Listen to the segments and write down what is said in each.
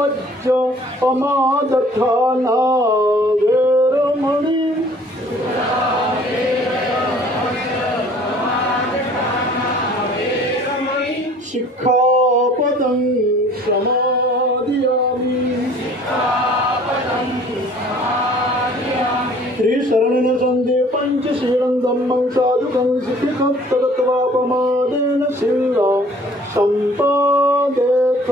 मज्ज अमादथाना वेरमणि शिक्षापदं समादयामि त्रिशरणेन सन्धे पंचशीलं धम्मं साधुकं शिक्षितं तदत्वापमादेन शीला सम्पादेत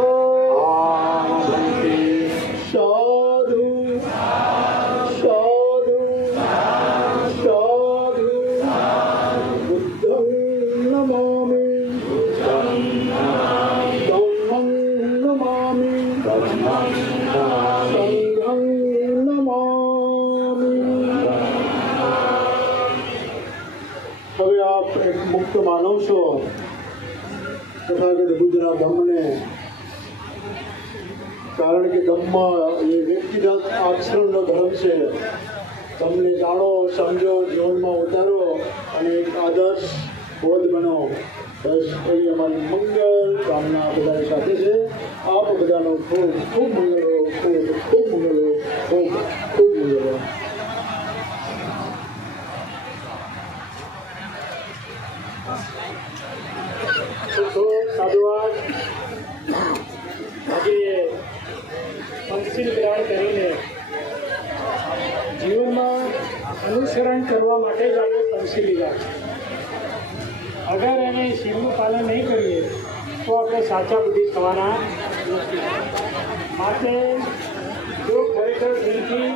साधु साधु साधु बुद्धं नमामि धम्मं नमामि संघं नमामि। હવે આપ એક મુક્ત માનવ છો તથાગત બુદ્ધના ધમ્મને, કારણ કે ધમ્મ એ વ્યક્તિગત આચરણનો ધર્મ છે। તમને જાણો, સમજો, જીવનમાં ઉતારો અને એક આદર્શ બોધ બનો। બસ એ અમારી મંગલ કામના બધા સાથે છે। આપ બધાનો ખૂબ ખૂબ મંગળ રહો, ખૂબ ખૂબ મંગળ રહો, ખૂબ ખૂબ મંગળ રહો। સાધુવાદ આજે પંચશીલ ગ્રહણ કરીને જીવનમાં અનુસરણ કરવા માટે જ આપણે પંચશીલ લીધા છે। અગર એને શીલનું પાલન નહીં કરીએ તો આપણે સાચા બુદ્ધિ થવાના નથી। માટે જો ખરેખર દિલથી